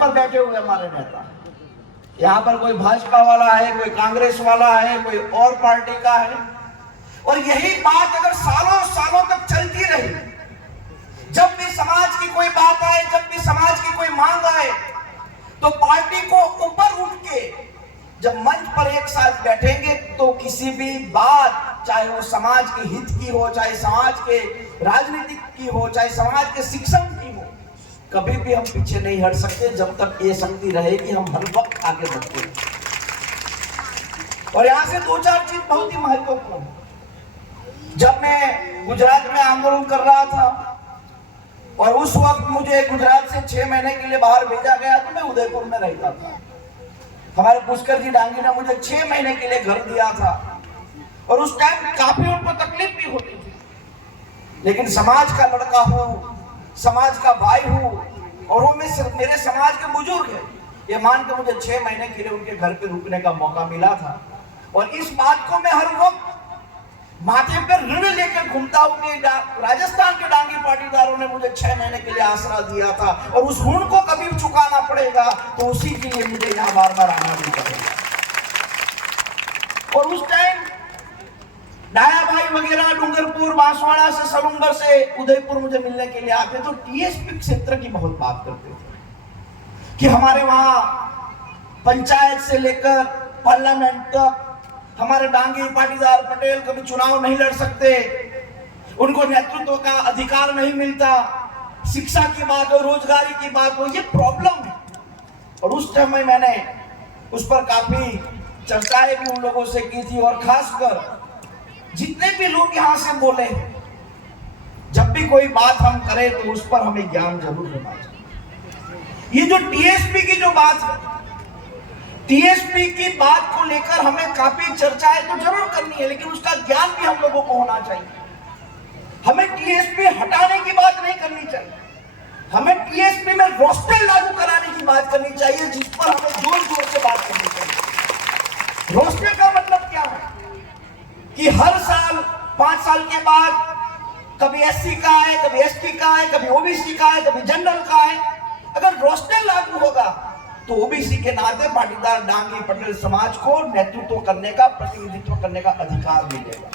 पर बैठे हुए हमारे नेता। यहाँ पर कोई भाजपा वाला है, कोई कांग्रेस वाला है, कोई और पार्टी का है, और यही बात अगर सालों सालों तक चलती रही, जब भी समाज की कोई बात आए, जब भी समाज की कोई मांग आए, तो पार्टी को ऊपर उठ के जब मंच पर एक साथ बैठेंगे तो किसी भी बात, चाहे वो समाज के हित की हो, चाहे समाज के राजनीतिक की हो, चाहे समाज के शिक्षण की हो, कभी भी हम पीछे नहीं हट सकते जब तक ये शक्ति रहेगी। हम हर वक्त आगे बढ़ते हैं। और यहां से दो चार चीज बहुत ही महत्वपूर्ण है। जब मैं गुजरात में आंदोलन कर रहा था और उस वक्त मुझे गुजरात से 6 महीने के लिए बाहर भेजा गया, तो मैं उदयपुर में रहता था। हमारे पुष्कर जी डांगी ने मुझे 6 महीने के लिए घर दिया था और उस टाइम काफी उनको तकलीफ भी होती थी, लेकिन समाज का लड़का हूँ, समाज का भाई हूँ, और वो मेरे समाज के बुजुर्ग है, ये मान के मुझे 6 महीने के लिए उनके घर पे रुकने का मौका मिला था। और इस बात को मैं हर वक्त माथे पर ऋण लेकर घूमता हूँ कि राजस्थान के डांगी पाटीदारों ने मुझे 6 महीने के लिए आसरा दिया था, और उस ऋण को कभी चुकाना पड़ेगा, तो उसी के लिए मुझे यहाँ बार बार आना भी पड़ेगा। और उस टाइम डाया भाई वगैरह डूंगरपुर, बांसवाड़ा से, सलूंगर से, उदयपुर मुझे मिलने के लिए आते, तो टीएसपी क्षेत्र की बहुत बात करते थे कि हमारे वहां पंचायत से लेकर पार्लियामेंट तक हमारे डांगी पाटीदार पटेल कभी चुनाव नहीं लड़ सकते, उनको नेतृत्व का अधिकार नहीं मिलता, शिक्षा की बात हो, रोजगारी की बात हो, ये प्रॉब्लम है। और उस टाइम में मैंने उस पर काफी चर्चाएं भी उन लोगों से की थी, और खासकर जितने भी लोग यहां से बोले, जब भी कोई बात हम करें तो उस पर हमें ज्ञान जरूर होना चाहिए। ये जो टीएसपी की जो बात है, टीएसपी की बात को लेकर हमें काफी चर्चाएं तो जरूर करनी है, लेकिन उसका ज्ञान भी हम लोगों को होना चाहिए। हमें टीएसपी हटाने की बात नहीं करनी चाहिए, हमें टीएसपी में रोस्टर लागू कराने की बात करनी चाहिए, जिस पर हमें जोर जोर से बात करनी चाहिए। रोस्टर का मतलब क्या है कि हर साल 5 साल के बाद कभी एससी का है, कभी एसटी का है, कभी ओबीसी का है, कभी जनरल का है। अगर रोस्टर लागू होगा तो ओबीसी के नाते पाटीदार डांगी पटेल समाज को नेतृत्व करने का, प्रतिनिधित्व करने का अधिकार मिलेगा।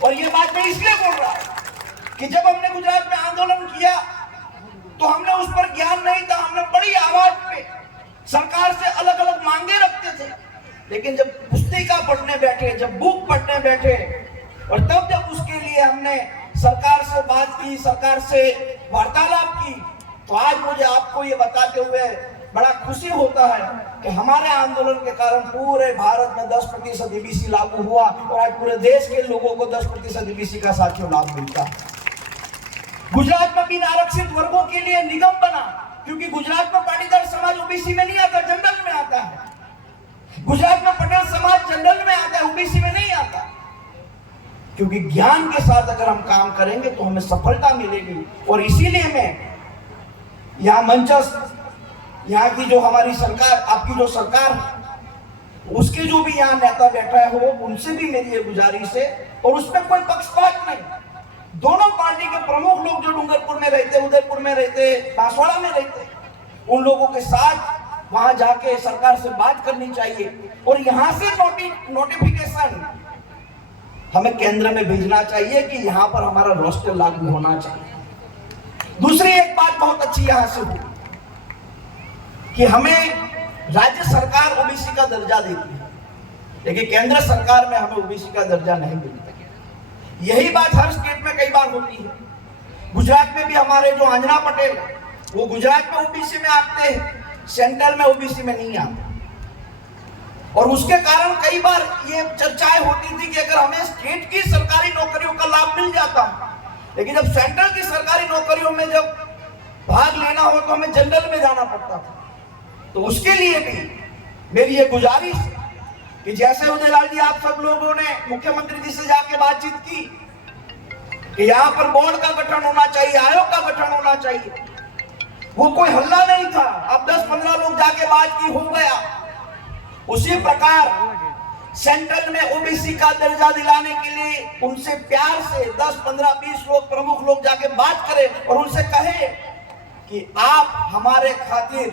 और ये बात मैं इसलिए बोल रहा हूं कि जब हमने गुजरात में आंदोलन किया तो हमने उस पर ज्ञान नहीं था, हमने बड़ी आवाज पे सरकार से अलग अलग मांगे रखते थे, लेकिन जब पुस्तिका पढ़ने बैठे, जब बुक पढ़ने बैठे, और तब जब उसके लिए हमने सरकार से बात की, सरकार से वार्तालाप की, तो आज मुझे आपको ये बताते हुए बड़ा खुशी होता है कि हमारे आंदोलन के कारण पूरे भारत में 10% ईबीसी लागू हुआ, और आज पूरे देश के लोगों को 10% ईबीसी का साथियों लाभ मिलता है। गुजरात में बिन आरक्षित वर्गों के लिए निगम बना, क्योंकि गुजरात में पाटीदार समाज ओबीसी में नहीं आता, जनरल में आता है। गुजरात में पटेल समाज जनरल में आता है, ओबीसी में नहीं आता। क्योंकि ज्ञान के साथ अगर हम काम करेंगे तो हमें सफलता मिलेगी। और इसीलिए मैं यहाँ मंचस्थ, यहाँ की जो हमारी सरकार, आपकी जो सरकार है, उसके जो भी यहाँ नेता बैठा है हो, उनसे भी मेरी ये गुजारिश है, और उसमें कोई पक्षपात नहीं, दोनों पार्टी के प्रमुख लोग जो डूंगरपुर में रहते, उदयपुर में रहते, बांसवाड़ा में रहते, उन लोगों के साथ वहां जाके सरकार से बात करनी चाहिए, और यहां से नोटिफिकेशन हमें केंद्र में भेजना चाहिए कि यहां पर हमारा रोस्टर लागू होना चाहिए। दूसरी एक बात बहुत अच्छी यहां से हुई कि हमें राज्य सरकार ओबीसी का दर्जा देती है, लेकिन केंद्र सरकार में हमें ओबीसी का दर्जा नहीं मिलता। यही बात हर स्टेट में कई बार होती है। गुजरात में भी हमारे जो अंजना पटेल, वो गुजरात में ओबीसी में आते हैं, सेंट्रल में ओबीसी में नहीं आते, और उसके कारण कई बार ये चर्चाएं होती थी कि अगर हमें स्टेट की सरकारी नौकरियों का लाभ मिल जाता, लेकिन जब सेंट्रल की सरकारी नौकरियों में जब भाग लेना हो तो हमें जनरल में जाना पड़ता था। तो उसके लिए भी मेरी ये गुजारिश कि जैसे उदयलाल जी, आप सब लोगों ने मुख्यमंत्री जी से जाके बातचीत की कि यहाँ पर बोर्ड का गठन होना चाहिए, आयोग का गठन होना चाहिए, वो कोई हल्ला नहीं था। अब 10-15 लोग जाके बात की, हो गया। उसी प्रकार सेंट्रल में ओबीसी का दर्जा दिलाने के लिए उनसे प्यार से 10, 15, 20 लोग, प्रमुख लोग जाके बात करें और उनसे कहे कि आप हमारे खातिर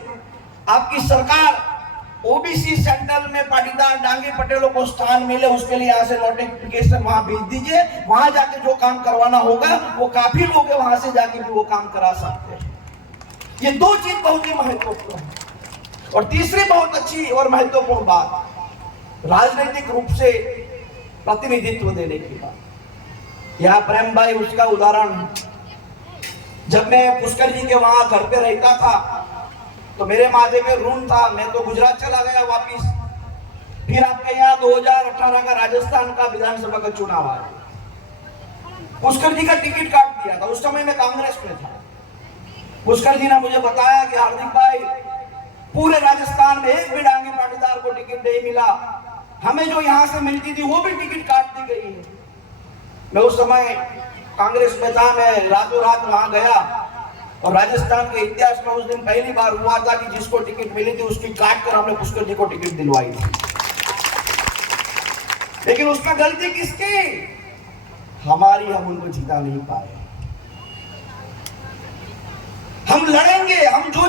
आपकी सरकार ओबीसी सेंट्रल में पाटीदार डांगे पटेलों को स्थान मिले, उसके लिए यहाँ से नोटिफिकेशन वहां भेज दीजिए। वहां जाके जो काम करवाना होगा वो काफी लोग है, वहां से जाके भी वो काम करा सकते हैं। ये दो चीज बहुत ही महत्वपूर्ण है। और तीसरी बहुत अच्छी और महत्वपूर्ण बात, राजनीतिक रूप से प्रतिनिधित्व देने की बात। यहाँ प्रेम भाई उसका उदाहरण, जब मैं पुष्कर जी के वहां घर पे रहता था तो मेरे माथे में ऋण था, मैं तो गुजरात चला गया वापिस। फिर आपके यहाँ 2018 का राजस्थान का विधानसभा का चुनाव आया, पुष्कर जी का टिकट काट दिया था। उस समय मैं कांग्रेस में था। पुष्कर जी ने मुझे बताया कि हार्दिक भाई, पूरे राजस्थान में एक भी डांगी पाटीदार को टिकट नहीं मिला, हमें जो यहाँ से मिलती थी वो भी टिकट काट दी गई है। मैं उस समय कांग्रेस में था, मैं रातों रात वहां गया और राजस्थान के इतिहास में उस दिन पहली बार हुआ था कि जिसको टिकट मिली थी उसकी काट कर हमने पुष्कर जी को टिकट दिलवाई थी। लेकिन उसमें गलती किसकी? हमारी। हम उनको जिता नहीं पाए। हम लड़ेंगे, हम जो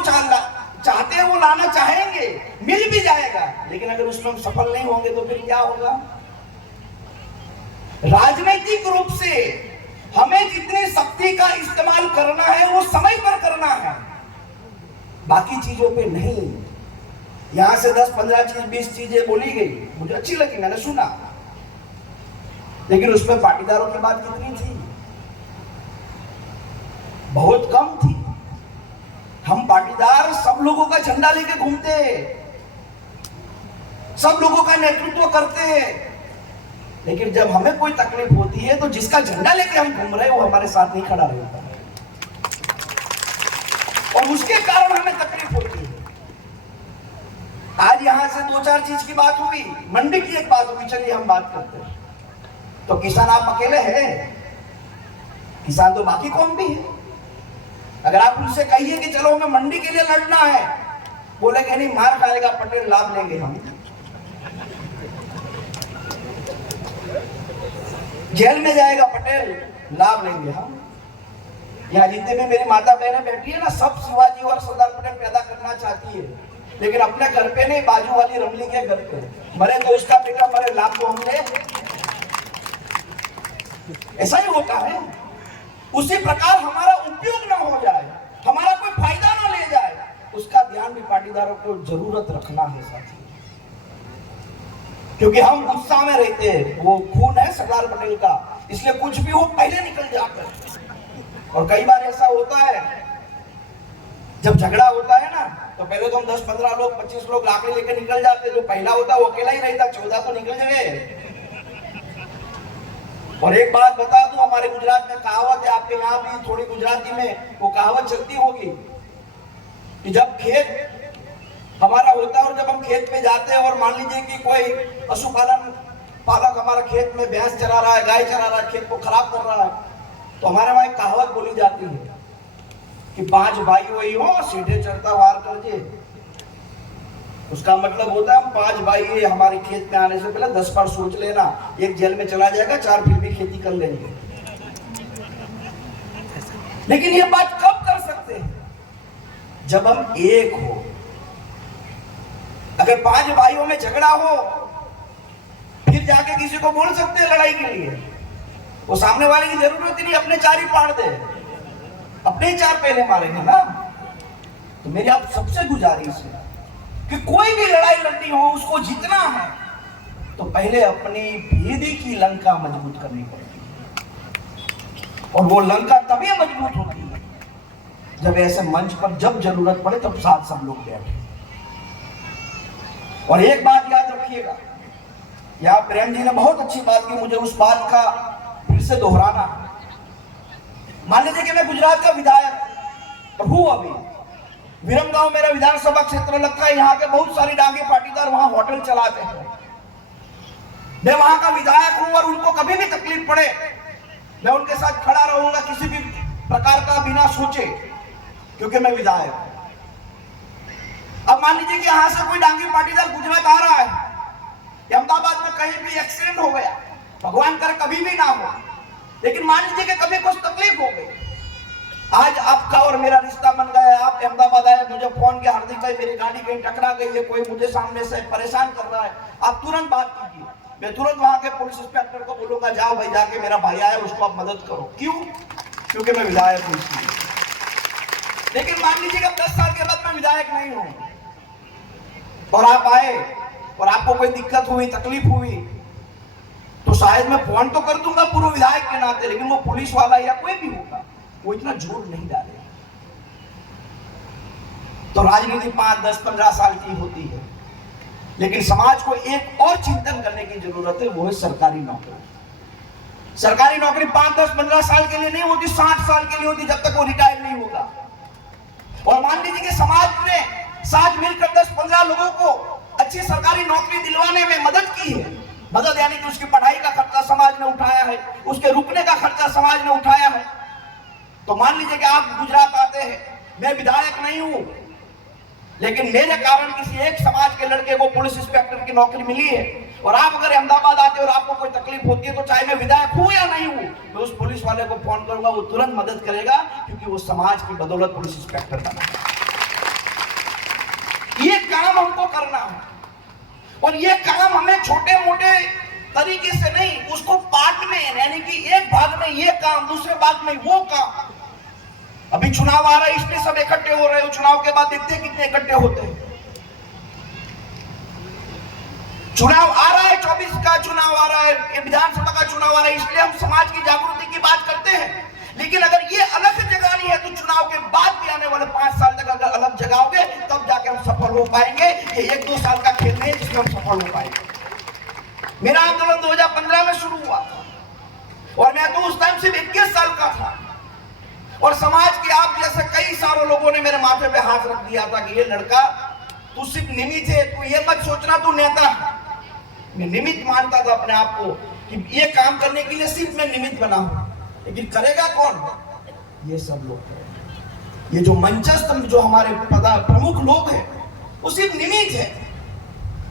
चाहते हैं वो लाना चाहेंगे, मिल भी जाएगा, लेकिन अगर उसमें हम सफल नहीं होंगे तो फिर क्या होगा? राजनीतिक रूप से हमें जितनी शक्ति का इस्तेमाल करना है वो समय पर करना है, बाकी चीजों पे नहीं। यहां से 10, 15 चीज, 20 चीजें बोली गई, मुझे अच्छी लगी, मैंने सुना, लेकिन उसमें पाटीदारों की बात कितनी थी? बहुत कम थी। हम पाटीदार सब लोगों का झंडा लेके घूमते, सब लोगों का नेतृत्व करते, लेकिन जब हमें कोई तकलीफ होती है तो जिसका झंडा लेके हम घूम रहे हैं वो हमारे साथ नहीं खड़ा रहता है और उसके कारण हमें तकलीफ होती है। आज यहां से 2-4 चीज की बात हुई, मंडी की एक बात हुई, चलिए हम बात करते हैं। तो किसान आप अकेले हैं? किसान तो बाकी कौन भी है। अगर आप उनसे कहिए कि चलो हमें मंडी के लिए लड़ना है, बोले कि नहीं, मार खाएगा पटेल, लाभ लेंगे हम, जेल में जाएगा पटेल, लाभ लेंगे हम। यहाँ जितने भी मेरी माता बहनें बैठी है ना, सब शिवाजी और सरदार पटेल पैदा करना चाहती है, लेकिन अपने घर पे नहीं, बाजू वाली रमली के घर पे। मरे तो उसका बेटा मरे, लाभ तो हमने। ऐसा ही होता है। उसी प्रकार हमारा उपयोग ना हो जाए, हमारा कोई फायदा ना ले जाए, उसका ध्यान भी पाटीदारों को जरूरत रखना है साथी, क्योंकि हम उत्साह में रहते हैं। वो खून है सरदार पटेल का, इसलिए कुछ भी हो पहले निकल जाते हैं। और कई बार ऐसा होता है, जब झगड़ा होता है ना, तो पहले तो हम 10-15 लोग, 25 लोग लाकड़ी लेकर निकल जाते। जो पहला होता है वो अकेला ही रहता, 14 तो निकल जाए। और एक बात बता दूं, हमारे गुजरात में कहावत है, आपके यहाँ भी थोड़ी गुजराती में वो कहावत चलती होगी कि जब खेत हमारा होता है और जब हम खेत पे जाते हैं और मान लीजिए कि कोई पशुपालन पालक हमारा खेत में भैंस चरा रहा है, गाय चरा रहा है, खेत को खराब कर रहा है, तो हमारे वहां एक कहावत बोली जाती है कि 5 भाई वही हो, सीधे चढ़ता वार कर जे। उसका मतलब होता है हम 5 भाई है, हमारे खेत में आने से पहले 10 बार सोच लेना, एक जेल में चला जाएगा, 4 फिर भी खेती कर लेंगे। लेकिन ये बात कब कर सकते हैं? जब हम एक हो। अगर 5 भाइयों में झगड़ा हो, फिर जाके किसी को बोल सकते हैं लड़ाई के लिए? वो सामने वाले की जरूरत ही नहीं, अपने 4 ही फाड़ दे, अपने 4 पहले मारेंगे ना। तो मेरी आप सबसे गुजारिश है कि कोई भी लड़ाई लड़नी हो, उसको जीतना है तो पहले अपनी भेदी की लंका मजबूत करनी पड़ेगी। और वो लंका तभी मजबूत होती है जब ऐसे मंच पर जब जरूरत पड़े तब साथ सब लोग बैठे। और एक बात याद रखिएगा, यहाँ प्रेम जी ने बहुत अच्छी बात की, मुझे उस बात का फिर से दोहराना। मान लीजिए कि मैं गुजरात का विधायक हूं, अभी विरमगांव मेरा विधानसभा क्षेत्र लगता है, यहाँ के बहुत सारी डांगे पाटीदार वहां होटल चलाते हैं। मैं वहां का विधायक हूं और उनको कभी भी तकलीफ पड़े मैं उनके साथ खड़ा रहूंगा, किसी भी प्रकार का बिना सोचे, क्योंकि मैं विधायक हूं। अब मान लीजिए कि यहां से कोई डांगी पाटीदार गुजरात आ रहा है, अहमदाबाद में कहीं भी एक्सीडेंट हो गया, भगवान करे कभी भी ना हो, लेकिन मान लीजिए कि कभी कुछ तकलीफ हो गई, आज आपका और मेरा रिश्ता बन गया है। आप अहमदाबाद आए, मुझे फोन किया, हार्दिक भाई मेरी गाड़ी कहीं टकरा गई है, कोई मुझे सामने से परेशान कर रहा है, आप तुरंत बात कीजिए। मैं तुरंत वहां के पुलिस इंस्पेक्टर को बोलूंगा, जाओ भाई जाके मेरा भाई आया उसको आप मदद करो। क्यों? क्योंकि मैं विधायक हूं इसलिए। लेकिन मान लीजिएगा 10 साल के बाद मैं विधायक नहीं हूं और आप आए और आपको कोई दिक्कत हुई, तकलीफ हुई, तो शायद मैं फोन तो कर दूंगा पूर्व विधायक के नाते, लेकिन वो पुलिस वाला या कोई भी होगा वो इतना जोर नहीं डालेगा। तो राजनीति 5, 10, 15 साल की होती है, लेकिन समाज को एक और चिंतन करने की जरूरत है, वो है सरकारी नौकरी। सरकारी नौकरी 5, 10, 15 साल के लिए नहीं होती, 60 साल के लिए होती, जब तक वो रिटायर नहीं होगा। और मान लीजिए कि समाज ने साथ मिलकर 10-15 लोगों को अच्छी सरकारी नौकरी दिलवाने में मदद की है। मदद यानी कि उसकी पढ़ाई का खर्चा समाज ने उठाया है, उसके रुकने का खर्चा समाज ने उठाया है। तो मान लीजिए कि आप गुजरात आते हैं, मैं विधायक नहीं हूं, लेकिन मेरे कारण किसी एक समाज के लड़के को पुलिस इंस्पेक्टर की नौकरी मिली है, और आप अगर अहमदाबाद आते और आपको कोई तकलीफ होती है, तो चाहे मैं विधायक हूं या नहीं हूं, मैं उस पुलिस वाले को फोन करूंगा, वो तुरंत मदद करेगा, क्योंकि वो समाज की बदौलत पुलिस इंस्पेक्टर बना। ये काम हमको करना है, और ये काम हमें छोटे मोटे तरीके से नहीं, उसको पार्ट में, यानी कि एक भाग में ये काम, दूसरे भाग में वो काम। अभी चुनाव आ रहा है, इसलिए सब इकट्ठे हो रहे हो, चुनाव के बाद देखते हैं कितने इकट्ठे होते हैं। चुनाव आ रहा है, 24 का चुनाव आ रहा है, विधानसभा का चुनाव आ रहा है, इसलिए हम समाज की जागृति की बात करते हैं। लेकिन अगर ये अलग जगानी है, तो चुनाव के बाद भी आने वाले 5 साल तक अगर अलग जगाओगे, तब जाके हम सफल हो पाएंगे। ये 1-2 साल का खेल नहीं है जिसमें हम सफल हो पाएंगे। मेरा आंदोलन 2015 में शुरू हुआ और मैं तो उस टाइम सिर्फ 21 साल का था, और समाज के आप जैसे कई सारे लोगों ने मेरे माथे पे हाथ रख दिया था कि ये लड़का तू सिर्फ निमित्त है, तू ये मत सोचना तू नेता। मैं निमित्त मानता था अपने आप को कि ये काम करने के लिए सिर्फ मैं निमित्त बना हूं, लेकिन करेगा कौन? ये सब लोग करेंगे। ये जो मंचस्थ जो हमारे प्रमुख लोग हैं वो सिर्फ निमित्त है।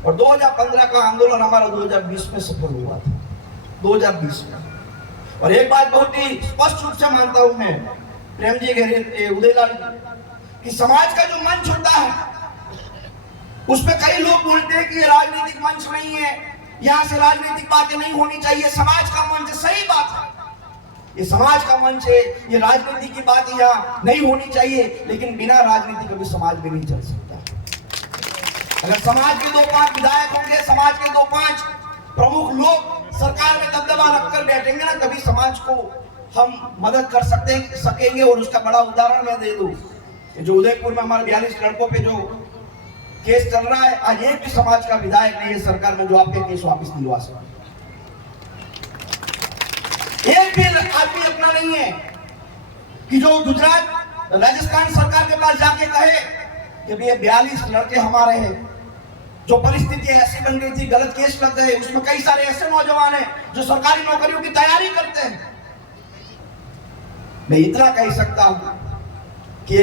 और 2015 का आंदोलन हमारा 2020 में सफल हुआ था, 2020 में। और एक बात बहुत ही स्पष्ट रूप से मानता हूं मैं, प्रेम जी उदयलाल, कि समाज का जो मंच होता है उसमें कई लोग बोलते हैं कि ये राजनीतिक मंच नहीं है, यहाँ से राजनीतिक बातें नहीं होनी चाहिए, समाज का मंच है। सही बात है, ये समाज का मंच है, ये राजनीति की बात यहाँ नहीं होनी चाहिए, लेकिन बिना राजनीति कभी समाज में नहीं चल सकता। अगर समाज के 2-5 विधायक होंगे, समाज के 2-5 प्रमुख लोग सरकार में दबदबा रखकर बैठेंगे ना, तभी समाज को हम मदद कर सकेंगे। और उसका बड़ा उदाहरण मैं दे दूं, जो उदयपुर में हमारे 42 लड़कों पे जो केस चल रहा है, आज एक भी समाज का विधायक नहीं है सरकार में जो आपके केस वापस दिलवा सके। एक भी आदमी अपना नहीं है कि जो गुजरात, राजस्थान सरकार के पास जाके कहे कि ये 42 लड़के हमारे हैं, जो परिस्थिति ऐसी बन गई थी, गलत केस लग गए, उसमें कई सारे ऐसे नौजवान हैं जो सरकारी नौकरियों की तैयारी करते हैं। मैं इतना कह सकता हूं कि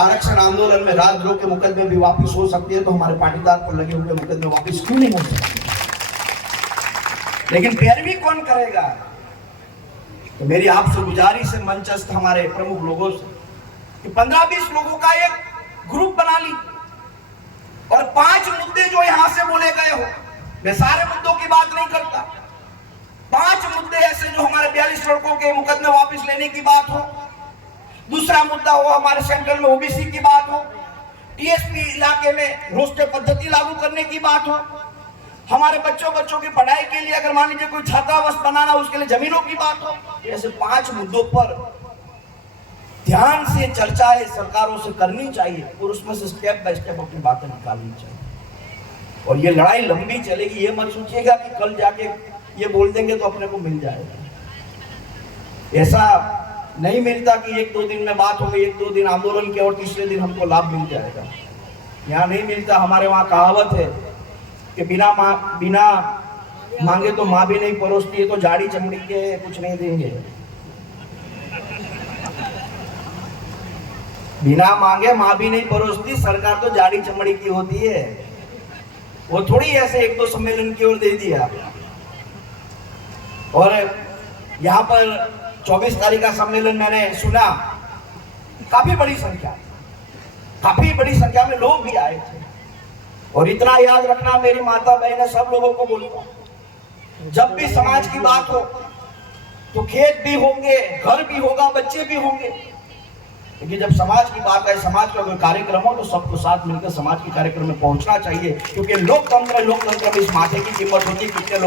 आरक्षण आंदोलन में राजद्रोह के मुकदमे भी वापस हो सकते हैं, तो हमारे पाटीदार पर लगे हुए मुकदमे वापस क्यों नहीं हो सकते? लेकिन पैरवी कौन करेगा? तो मेरी आपसे गुजारिश है मंचस्थ हमारे प्रमुख लोगों से कि 15-20 लोगों का एक ग्रुप बना ली, और 5 मुद्दे जो यहां से बोले गए हो, मैं सारे मुद्दों की बात नहीं करता, 5 मुद्दे ऐसे जो हमारे 42 लड़कों के मुकदमे वापस लेने की बात हो, दूसरा मुद्दा हो हमारे सेंट्रल में ओबीसी की बात हो, टीएसपी इलाके में रोस्टर पद्धति लागू करने की बात हो, हमारे बच्चों की पढ़ाई के लिए अगर मान लीजिए कोई छात्रावास बनाना, उसके लिए जमीनों की बात हो। ऐसे 5 मुद्दों पर ध्यान से चर्चाएं सरकारों से करनी चाहिए, और उसमें से स्टेप बाय स्टेप अपनी बातें निकालनी चाहिए। और ये लड़ाई लंबी चलेगी, ये मत सोचिएगा कि कल जाके ये बोल देंगे तो अपने को मिल जाएगा। ऐसा नहीं मिलता कि 1-2 दिन में बात हो गई, 1-2 दिन आंदोलन किया और तीसरे दिन हमको लाभ मिल जाएगा, यहाँ नहीं मिलता। हमारे वहाँ कहावत है कि बिना मांगे तो माँ भी नहीं परोसती है, तो झाड़ी चमड़ी के कुछ नहीं देंगे। बिना मांगे माँ भी नहीं परोसती, सरकार तो झाड़ी चमड़ी की होती है। वो थोड़ी ऐसे 1-2 सम्मेलन की ओर दे दिया। और यहाँ पर 24 तारीख का सम्मेलन मैंने सुना काफी बड़ी संख्या में लोग भी आए थे। और इतना याद रखना, मेरी माता बहन सब लोगों को बोलता हूं, जब भी समाज की बात हो तो खेत भी होंगे, घर भी होगा, बच्चे भी होंगे, लेकिन जब समाज की बात है, समाज का कोई कार्यक्रम हो तो सबको साथ मिलकर समाज के कार्यक्रम में पहुंचना चाहिए। क्योंकि लोकतंत्र में इस माथे की कीमत होती है, कितने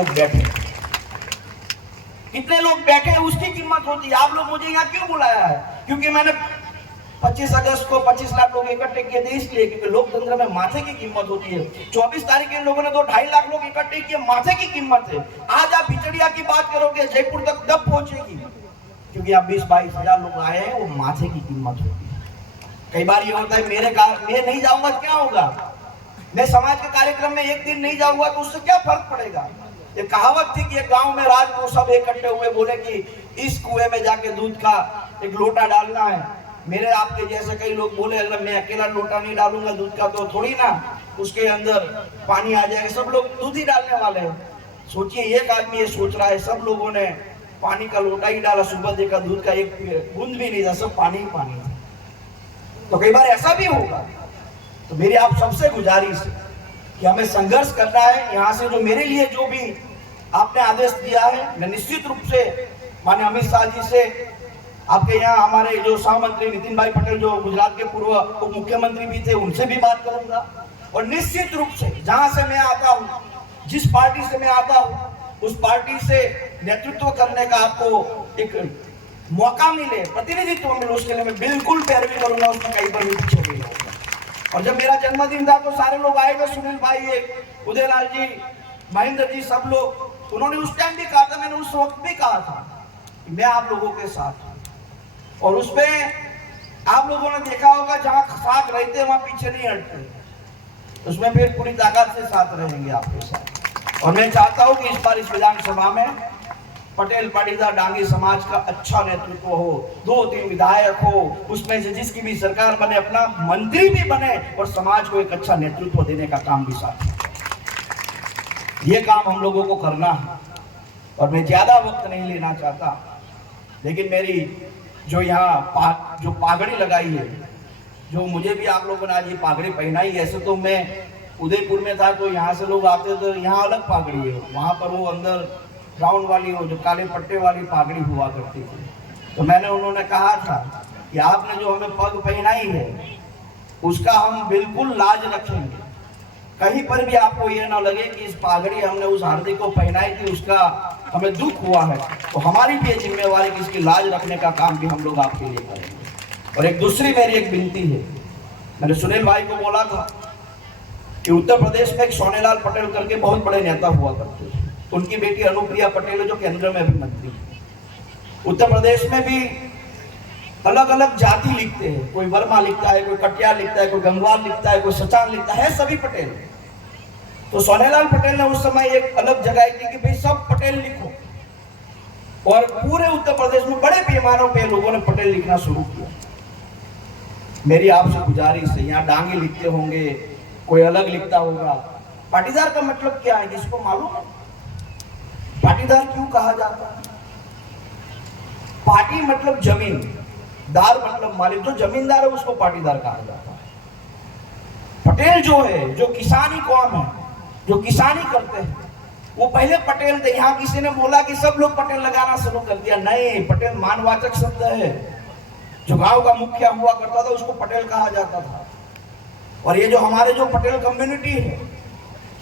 लोग बैठे उसकी कीमत होती है। आप लोग मुझे यहाँ क्यों बुलाया है? क्योंकि मैंने 25 अगस्त को 25 लाख लोग इकट्ठे किए थे, इसलिए क्योंकि लोकतंत्र में माथे की कीमत होती है। 24 तारीख इन लोगों ने तो 2.5 लाख लोग इकट्ठे किए, माथे की कीमत है। आज आप भिचड़िया की बात करोगे, जयपुर तक कब पहुंचेगी? क्योंकि आप 20-22 हजार लोग आए हैं, वो माथे की कीमत होती है। कई बार ये होता है, मैं नहीं जाऊंगा क्या होगा, मैं समाज के कार्यक्रम में एक दिन नहीं जाऊंगा तो उससे क्या फर्क पड़ेगा। ये कहावत थी कि एक गांव में रात को सब इकट्ठे हुए, बोले कि इस कुएं में जाके दूध का एक लोटा डालना है। मेरे आपके जैसे कई लोग बोले, अगर मैं अकेला लोटा नहीं डालूंगा दूध का तो थोड़ी ना उसके अंदर पानी आ जाएगा, सब लोग दूध ही डालने वाले हैं। सोचिए, एक आदमी ये सोच रहा है, सब लोगों ने पानी का लोटा ही डाला, सुबह देखा दूध का एक बूंद भी नहीं था, सब पानी ही पानी था। तो कई बार ऐसा भी होगा। तो मेरी आप सबसे गुजारिश है कि हमें संघर्ष करना है। यहाँ से जो मेरे लिए जो भी आपने आदेश दिया है, मैं निश्चित रूप से माननीय अमित शाह जी से, आपके यहाँ हमारे जो सह मंत्री नितिन भाई पटेल जो गुजरात के पूर्व उप मुख्यमंत्री भी थे, उनसे भी बात करूंगा। और निश्चित रूप से जहां से मैं आता हूं, जिस पार्टी से मैं आता हूं, उस पार्टी से नेतृत्व करने का आपको एक मौका मिले, प्रतिनिधित्व मिले, उसके लिए मैं बिल्कुल पैरवी करूंगा, उसमें कहीं पर भी पीछे नहीं रहूंगा। और जब मेरा जन्मदिन था तो सारे लोग आए थे, सुनील भाई, उदयलाल जी, महेंद्र जी, सब लोग, उन्होंने उस टाइम भी कहा था, मैंने उस वक्त भी कहा था कि मैं आप लोगों के साथ हूं। और उसमें आप लोगों ने देखा होगा, जहां साथ रहते वहां पीछे नहीं हटते, उसमें फिर पूरी ताकत से साथ रहेंगे आपके साथ। और मैं चाहता हूं कि इस बार इस विधानसभा में पटेल पाटीदार डांगी समाज का अच्छा नेतृत्व हो, 2-3 विधायक हो, उसमें से जिसकी भी सरकार बने, अपना मंत्री भी बने और समाज को एक अच्छा नेतृत्व देने का काम भी साथ। ये काम हम लोगों को करना है। और मैं ज्यादा वक्त नहीं लेना चाहता, लेकिन मेरी जो यहाँ जो पागड़ी लगाई है, जो मुझे भी आप लोगों ने आज ये पागड़ी पहनाई, ऐसे तो मैं उदयपुर में था तो यहाँ से लोग आते तो यहाँ अलग पागड़ी है, वहाँ पर वो अंदर राउंड वाली हो, जो काले पट्टे वाली पागड़ी हुआ करती थी। तो मैंने उन्होंने कहा था कि आपने जो हमें पग पहनाई है उसका हम बिल्कुल लाज रखेंगे, कहीं पर भी आपको ये ना लगे कि इस पागड़ी हमने उस हार्दिक को पहनाई थी, उसका हमें दुख हुआ है। तो हमारी भी जिम्मेवारी कि इसकी लाज रखने का काम भी हम लोग आपके लिए करेंगे। और एक दूसरी मेरी एक विनती है, मैंने सुनील भाई को बोला था कि उत्तर प्रदेश में एक सोनेलाल पटेल करके बहुत बड़े नेता हुआ करते थे, उनकी बेटी अनुप्रिया पटेल जो केंद्र में भी मंत्री है। उत्तर प्रदेश में भी अलग अलग जाति लिखते हैं, कोई वर्मा लिखता है, कोई कटियार लिखता है, कोई गंगवार लिखता है, कोई सचान लिखता है, सभी पटेल। तो सोनेलाल पटेल ने उस समय एक अलग जगह की कि भाई सब पटेल लिखो, और पूरे उत्तर प्रदेश में बड़े पैमानों पे लोगों ने पटेल लिखना शुरू किया। मेरी आपसे गुजारिश है, यहाँ डांगी लिखते होंगे, कोई अलग लिखता होगा, पाटीदार का मतलब क्या है किसको मालूम है? पाटीदार क्यों कहा जाता है? पाटी मतलब जमीन, दार मतलब मालिक, जो जमींदार है उसको पाटीदार कहा जाता है। पटेल जो है, जो किसानी कौम है, जो किसानी करते हैं, वो पहले पटेल थे। यहाँ किसी ने बोला कि सब लोग पटेल लगाना शुरू कर दिया, नहीं, पटेल मानवाचक शब्द है। जो गांव का मुखिया हुआ करता था उसको पटेल कहा जाता था। और ये जो हमारे जो पटेल कम्युनिटी है,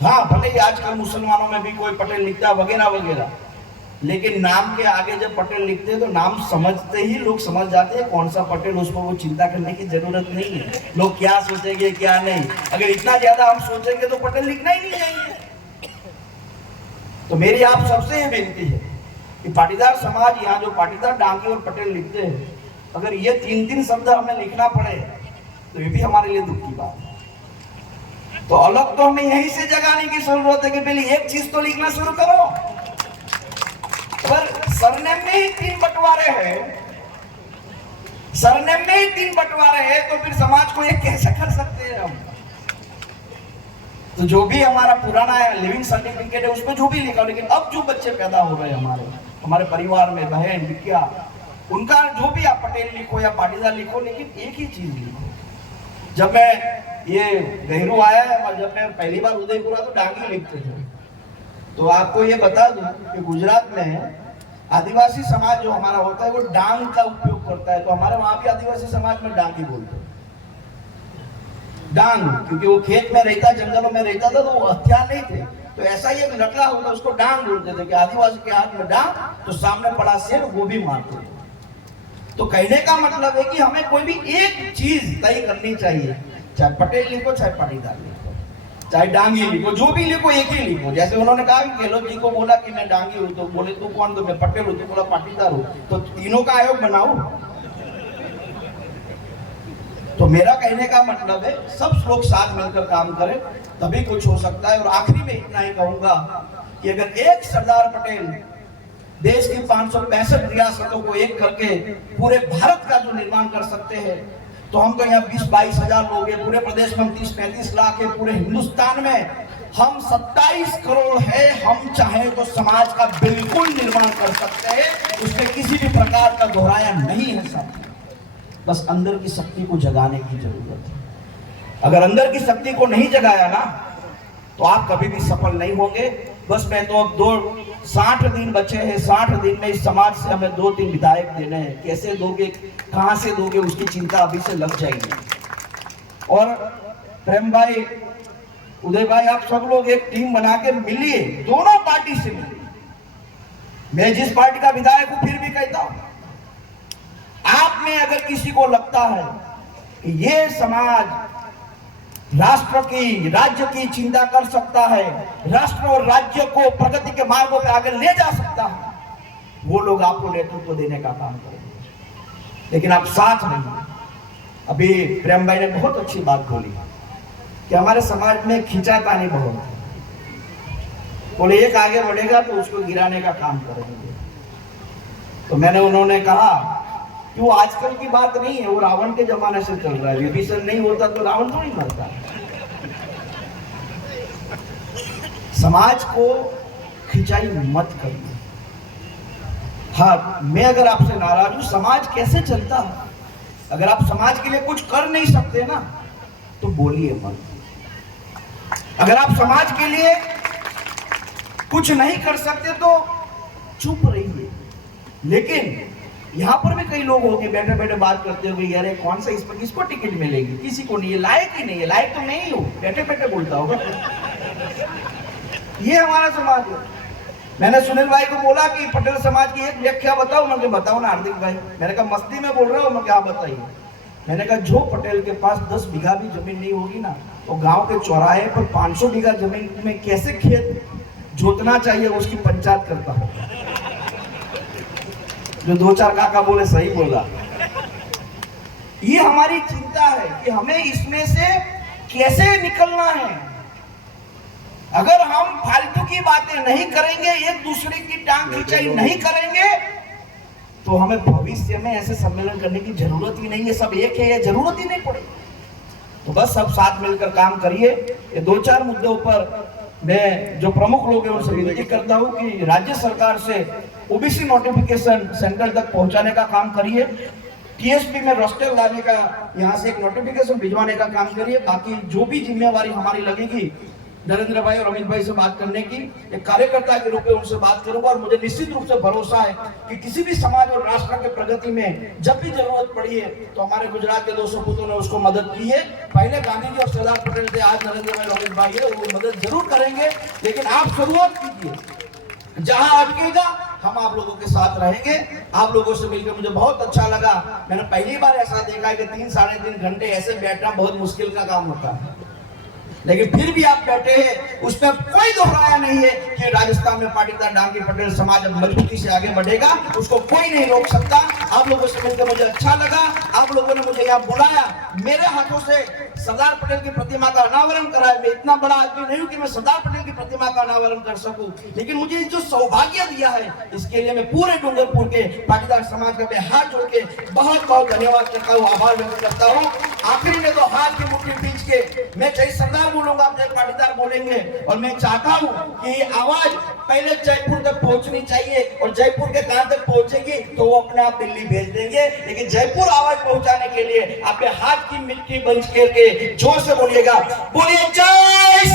हाँ भले ही आजकल मुसलमानों में भी कोई पटेल लिखता है वगैरह वगैरह, लेकिन नाम के आगे जब पटेल लिखते हैं तो नाम समझते ही लोग समझ जाते हैं कौन सा पटेल, उसको वो चिंता करने की जरूरत नहीं है लोग क्या सोचेंगे क्या नहीं। अगर इतना ज्यादा हम सोचेंगे तो पटेल लिखना ही नहीं जाएंगे। तो मेरी आप सबसे ये विनती है कि पाटीदार समाज, यहाँ जो पाटीदार डांगी और पटेल लिखते हैं, अगर ये 3-3 शब्द हमें लिखना पड़े तो ये भी हमारे लिए दुख की बात है। तो अलग तो हमें यहीं से जगाने की जरूरत है कि पहले एक चीज तो लिखना शुरू करो। पर सरनेम में ही 3 बंटवारे हैं, सरनेम में ही 3 बंटवारे हैं, तो फिर समाज को ये कैसे कर सकते हैं हम? तो जो भी हमारा पुराना लिविंग सर्टिफिकेट है उसमें जो भी लिखा, लेकिन अब जो बच्चे पैदा हो रहे हैं हमारे परिवार में, बहन बिटिया, उनका जो भी आप पटेल लिखो या पाटीदार लिखो, लेकिन एक ही चीज लिखो। जब मैं ये गहरू आया है और जब मैं पहली बार उदयपुर तो डांगी लिखते थे। तो आपको ये बता दूं कि गुजरात में आदिवासी समाज जो हमारा होता है वो डांग का उपयोग करता है। तो हमारे वहां भी आदिवासी समाज में डांगी बोलते हैं, डांग, क्योंकि वो खेत में रहता, जंगलों में रहता था, तो वो हथियार नहीं थे। तो ऐसा ही एक लकड़ा होता, उसको डांग बोलते थे कि आदिवासी के हाथ में डांग, तो सामने पड़ा शेर वो भी मारते थे। तो कहने का मतलब है कि हमें कोई भी एक चीज तय करनी चाहिए, चाहे पटेल लिखो, चाहे पाटीदार लिखो, चाहे डांगी लिखो, जो भी लिखो एक ही लिखो। जैसे उन्होंने कहा कि गहलोत जी को बोला कि मैं डांगी हूं, तो बोले तू कौन? तो मैं पटेल हूं। तो बोला पाटीदार हूं, तो तीनों का आयोग बनाओ। तो मेरा कहने का मतलब है सब लोग साथ मिलकर काम करें तभी कुछ हो सकता है। और आखिरी में इतना ही कहूंगा कि अगर एक सरदार पटेल देश की 565 रियासतों को एक करके पूरे भारत का जो निर्माण कर सकते हैं, तो हम तो यहाँ 20-22 हजार लोग हैं, पूरे प्रदेश में हम 30-35 लाख है, पूरे हिंदुस्तान में हम 27 करोड़ है। हम चाहे तो समाज का बिल्कुल निर्माण कर सकते हैं, उसमें किसी भी प्रकार का दोहराया नहीं है। सब बस अंदर की शक्ति को जगाने की जरूरत है। अगर अंदर की शक्ति को नहीं जगाया ना, तो आप कभी भी सफल नहीं होंगे। बस मैं तो अब 60 दिन बचे हैं, 60 दिन में इस समाज से हमें 2-3 विधायक देने हैं। कैसे दोगे, कहां से दोगे, उसकी चिंता अभी से लग जाएगी। और प्रेम भाई, उदय भाई, आप सब लोग एक टीम बना के मिलिए, दोनों पार्टी से मिलिए। मैं जिस पार्टी का विधायक हूं, फिर भी कहता हूं, आप में अगर किसी को लगता है कि ये समाज राष्ट्र की, राज्य की चिंता कर सकता है, राष्ट्र और राज्य को प्रगति के मार्गों पे आगे ले जा सकता है, वो लोग आपको नेतृत्व देने का काम करेंगे। लेकिन आप साथ नहीं। अभी प्रेम भाई ने बहुत अच्छी बात बोली कि हमारे समाज में खिंचातानी बहुत है। बोले एक आगे बढ़ेगा तो उसको गिराने का काम करेंगे। तो मैंने उन्होंने कहा कि वो आजकल की बात नहीं है, वो रावण के जमाने से चल रहा है। विभीषण नहीं होता तो रावण थोड़ी मरता। समाज को खिंचाई मत करिए। हाँ, मैं अगर आपसे नाराज हूं, समाज कैसे चलता है? अगर आप समाज के लिए कुछ कर नहीं सकते ना, तो बोलिए मत। अगर आप समाज के लिए कुछ नहीं कर सकते तो चुप रहिए। लेकिन यहाँ पर भी कई लोग होंगे बैठे बैठे बात करते होंगे, यार कौन सा, इस पर किसको टिकट मिलेगी, किसी को नहीं, ये लायक ही नहीं है, लायक तो मैं ही हूँ, बैठे बैठे बोलता होगा। ये हमारा समाज है। मैंने सुनील भाई को बोला कि पटेल समाज की एक व्याख्या बताओ। मैंने बताओ ना हार्दिक भाई। मैंने कहा मस्ती में बोल रहा हूँ, मैं क्या बताइए। मैंने कहा जो पटेल के पास 10 बीघा भी जमीन नहीं होगी ना, तो गांव के चौराहे पर 500 बीघा जमीन में कैसे खेत जोतना चाहिए उसकी पंचायत करता है। जो 2-4 काका बोले सही बोला। ये हमारी चिंता है कि हमें इसमें से कैसे निकलना है। अगर हम फालतू की बातें नहीं करेंगे, एक दूसरे की टांग खिंचाई नहीं करेंगे, तो हमें भविष्य में ऐसे सम्मेलन करने की जरूरत ही नहीं है। सब एक है, ये जरूरत ही नहीं पड़ेगी। तो बस सब साथ मिलकर काम करिए। ये 2-4 मुद्दों पर मैं जो प्रमुख लोग हैं उनसे विनती करता हूं कि राज्य सरकार से ओबीसी नोटिफिकेशन सेंट्रल तक पहुंचाने का काम करिए। टीएसपी में रोस्टर लाने का, यहाँ से एक नोटिफिकेशन भिजवाने का काम करिए। बाकी जो भी जिम्मेवारी हमारी लगेगी, नरेंद्र भाई और अमित भाई से बात करने की, एक कार्यकर्ता के रूप में उनसे बात करूंगा। और मुझे निश्चित रूप से भरोसा है कि किसी भी समाज और राष्ट्र के प्रगति में जब भी जरूरत पड़ी है, तो हमारे गुजरात के 200 पुत्रों ने उसको मदद की है। पहले गांधी जी और सरदार पटेल थे, आज नरेंद्र भाई और अमित भाई है, वो मदद जरूर करेंगे। लेकिन आप शुरुआत कीजिए, जहां अटकेगा हम आप लोगों के साथ रहेंगे। आप लोगों से मिलकर मुझे बहुत अच्छा लगा। मैंने पहली बार ऐसा देखा है कि 3-3.5 घंटे ऐसे बैठना बहुत मुश्किल का काम होता है, लेकिन फिर भी आप बैठे हैं। उसमें कोई दोहराया नहीं है कि राजस्थान में पाटीदार डांगी पटेल समाज अब मजबूती से आगे बढ़ेगा, उसको कोई नहीं रोक सकता। आप लोगों से मिलकर मुझे अच्छा लगा। आप लोगों ने मुझे यहाँ बुलाया, मेरे हाथों से सरदार पटेल की प्रतिमा का अनावरण कराया। मैं इतना बड़ा आदमी नहीं हूँ कि मैं सरदार पटेल की प्रतिमा का अनावरण कर सकूं, लेकिन मुझे जो सौभाग्य दिया है, इसके लिए मैं पूरे डूंगरपुर के पाटीदार समाज का हाथ जोड़ के बहुत बहुत धन्यवाद करता हूँ, आभार व्यक्त करता हूँ। आखिरी में तो हाथ की मुट्ठी पींच के मैं चाहे सरदार बोलूंगा, आप पाटीदार बोलेंगे। और मैं चाहता हूं कि ये आवाज पहले जयपुर तक पहुंचनी चाहिए, और जयपुर के कान तक पहुंचेगी तो वो अपने आप दिल्ली भेज देंगे। लेकिन जयपुर आवाज पहुंचाने के लिए आपके हाथ की मिट्टी बंद करके जोर से बोलिएगा, बोलिए जय